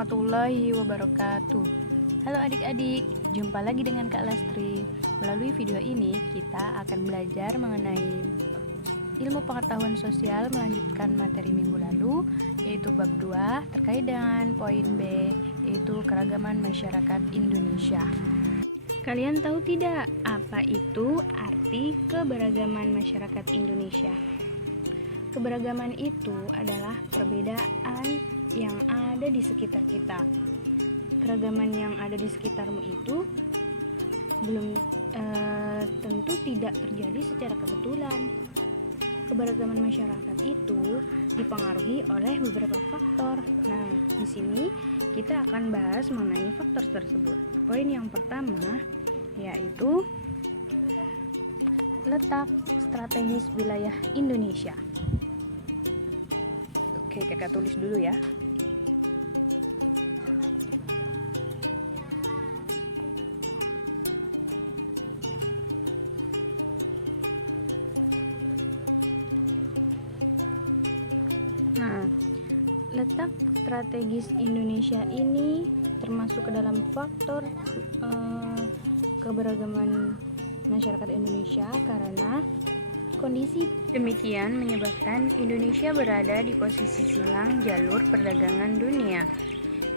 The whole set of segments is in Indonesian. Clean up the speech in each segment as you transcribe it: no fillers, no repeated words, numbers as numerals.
warahmatullahi wabarakatuh. Halo adik-adik, jumpa lagi dengan Kak Lastri. Melalui video ini kita akan belajar mengenai ilmu pengetahuan sosial melanjutkan materi minggu lalu, yaitu bab 2 terkait dengan poin B, yaitu keragaman masyarakat Indonesia. Kalian tahu tidak apa itu arti keberagaman masyarakat Indonesia? Keberagaman itu adalah perbedaan yang ada di sekitar kita. Keragaman yang ada di sekitarmu itu belum tentu tidak terjadi secara kebetulan. Keberagaman masyarakat itu dipengaruhi oleh beberapa faktor. Nah, di sini kita akan bahas mengenai faktor tersebut. Poin yang pertama yaitu letak strategis wilayah Indonesia. Oke, kakak tulis dulu ya. Nah, letak strategis Indonesia ini termasuk ke dalam faktor keberagaman masyarakat Indonesia karena kondisi demikian menyebabkan Indonesia berada di posisi silang jalur perdagangan dunia.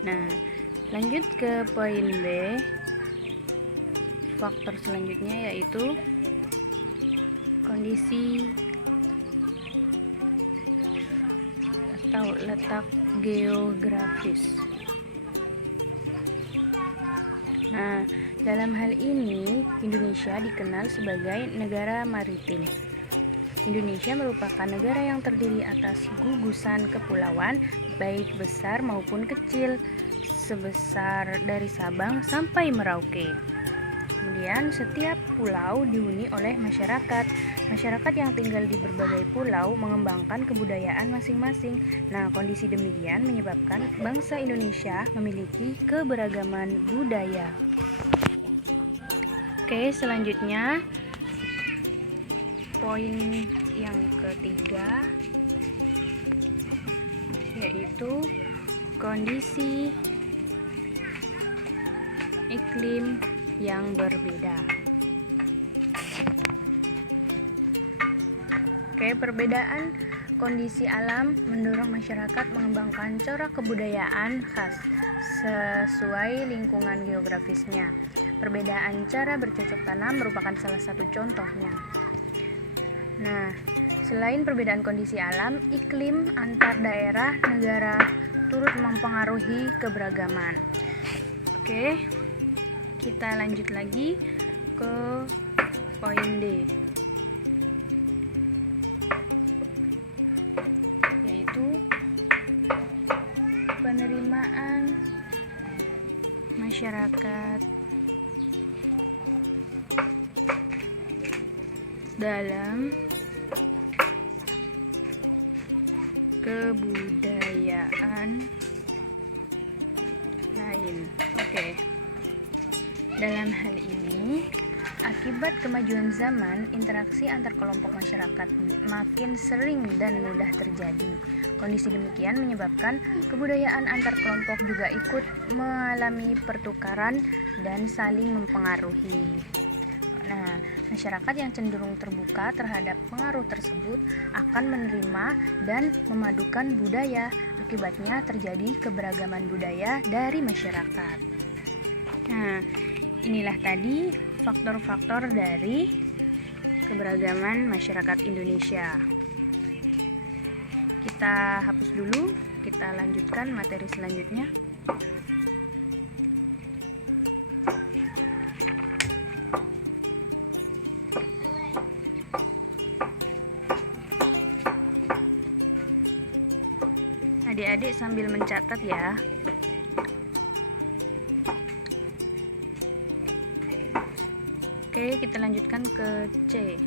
Nah, lanjut ke poin B. Faktor selanjutnya yaitu kondisi atau letak geografis. Nah, dalam hal ini Indonesia dikenal sebagai negara maritim. Indonesia merupakan negara yang terdiri atas gugusan kepulauan baik besar maupun kecil sebesar dari Sabang sampai Merauke. Kemudian setiap pulau dihuni oleh masyarakat. Masyarakat yang tinggal di berbagai pulau mengembangkan kebudayaan masing-masing. Nah, kondisi demikian menyebabkan bangsa Indonesia memiliki keberagaman budaya. Oke, selanjutnya poin yang ketiga yaitu kondisi iklim yang berbeda. Oke, perbedaan kondisi alam mendorong masyarakat mengembangkan corak kebudayaan khas sesuai lingkungan geografisnya. Perbedaan cara bercocok tanam merupakan salah satu contohnya. Nah, selain perbedaan kondisi alam, iklim antar daerah negara turut mempengaruhi keberagaman. Oke, kita lanjut lagi ke poin D, yaitu penerimaan masyarakat dalam kebudayaan lain. Oke. Dalam hal ini, akibat kemajuan zaman, interaksi antar kelompok masyarakat makin sering dan mudah terjadi. Kondisi demikian menyebabkan kebudayaan antar kelompok juga ikut mengalami pertukaran dan saling mempengaruhi. Nah, masyarakat yang cenderung terbuka terhadap pengaruh tersebut akan menerima dan memadukan budaya. Akibatnya terjadi keberagaman budaya dari masyarakat. Nah, inilah tadi faktor-faktor dari keberagaman masyarakat Indonesia. Kita hapus dulu, kita lanjutkan materi selanjutnya. Adik-adik sambil mencatat ya. Oke, kita lanjutkan ke C,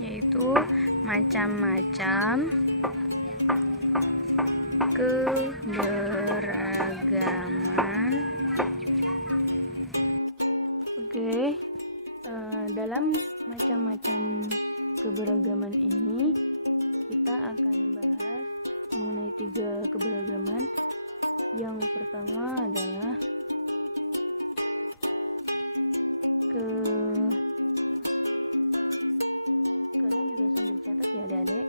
yaitu macam-macam keberagaman. Oke, dalam macam-macam keberagaman ini kita akan bahas mengenai 3 keberagaman, Yang pertama adalah kalian juga sambil catat ya adik-adik,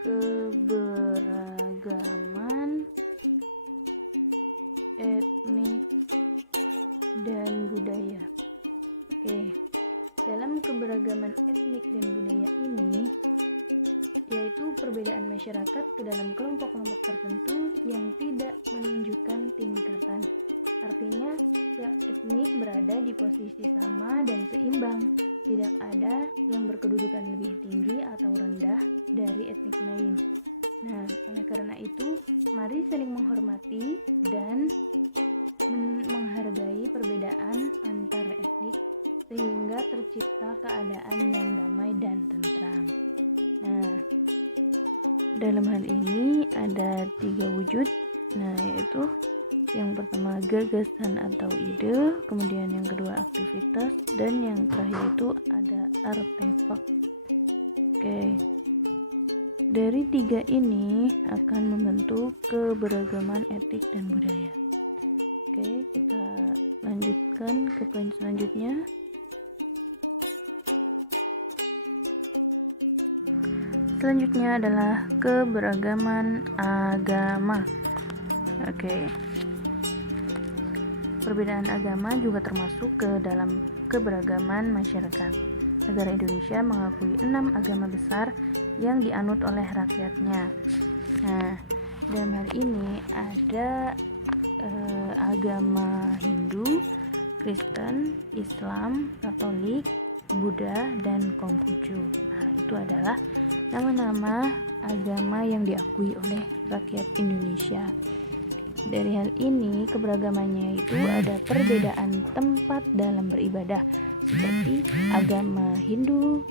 keberagaman etnik dan budaya. Oke, dalam keberagaman etnik dan budaya ini, yaitu perbedaan masyarakat ke dalam kelompok-kelompok tertentu yang tidak menunjukkan tingkatan. Artinya, setiap etnik berada di posisi sama dan seimbang. Tidak ada yang berkedudukan lebih tinggi atau rendah dari etnik lain. Nah, oleh karena itu, mari saling menghormati dan menghargai perbedaan antar etnik sehingga tercipta keadaan yang damai dan tentram. Nah, dalam hal ini ada 3 wujud. Nah, yaitu yang pertama gagasan atau ide, kemudian yang kedua aktivitas, dan yang terakhir itu ada artefak. Oke, dari 3 ini akan membentuk keberagaman etik dan budaya. Oke, kita lanjutkan ke poin selanjutnya. Selanjutnya adalah keberagaman agama. Oke. Perbedaan agama juga termasuk ke dalam keberagaman masyarakat. Negara Indonesia mengakui 6 agama besar yang dianut oleh rakyatnya. Nah, dalam hal ini ada agama Hindu, Kristen, Islam, Katolik, Buddha, dan Konghucu. Nah, itu adalah nama-nama agama yang diakui oleh rakyat Indonesia. Dari hal ini, keberagamannya itu ada perbedaan tempat dalam beribadah, seperti agama Hindu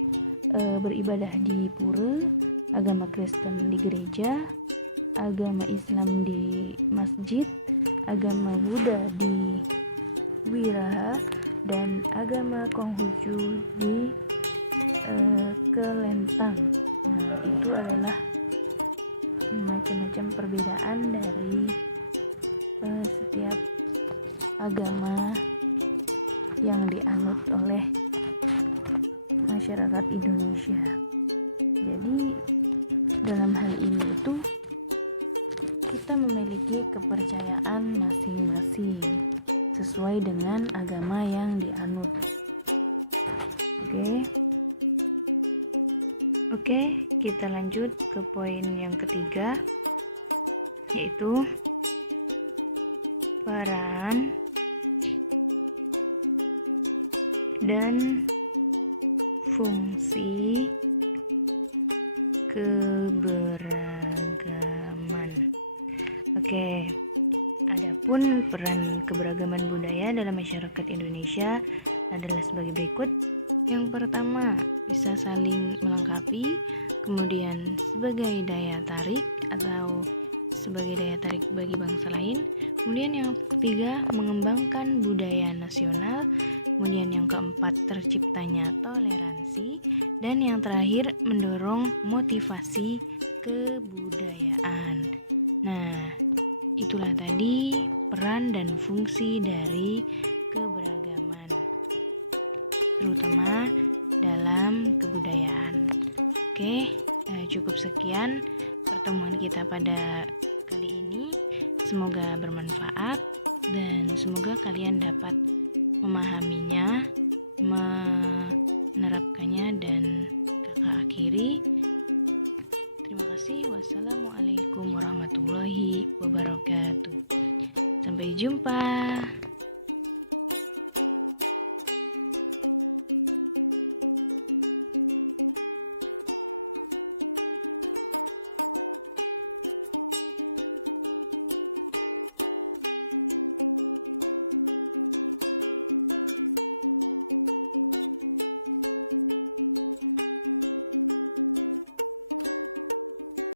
beribadah di pura, agama Kristen di gereja, agama Islam di masjid, agama Buddha di wiraha, dan agama Konghucu di kelentang. Nah, itu adalah macam-macam perbedaan dari setiap agama yang dianut oleh masyarakat Indonesia. Jadi dalam hal ini itu kita memiliki kepercayaan masing-masing sesuai dengan agama yang dianut. Oke, kita lanjut ke poin yang ketiga, yaitu peran dan fungsi keberagaman. Oke, adapun peran keberagaman budaya dalam masyarakat Indonesia adalah sebagai berikut. Yang pertama, bisa saling melengkapi, kemudian sebagai daya tarik atau sebagai daya tarik bagi bangsa lain. Kemudian yang ketiga, mengembangkan budaya nasional. Kemudian yang keempat, terciptanya toleransi. Dan yang terakhir, mendorong motivasi kebudayaan. Nah, itulah tadi peran dan fungsi dari keberagaman, terutama dalam kebudayaan. Oke, cukup sekian pertemuan kita pada kali ini. Semoga bermanfaat dan semoga kalian dapat memahaminya, menerapkannya, dan kakak akhiri. Terima kasih. Wassalamualaikum warahmatullahi wabarakatuh. Sampai jumpa.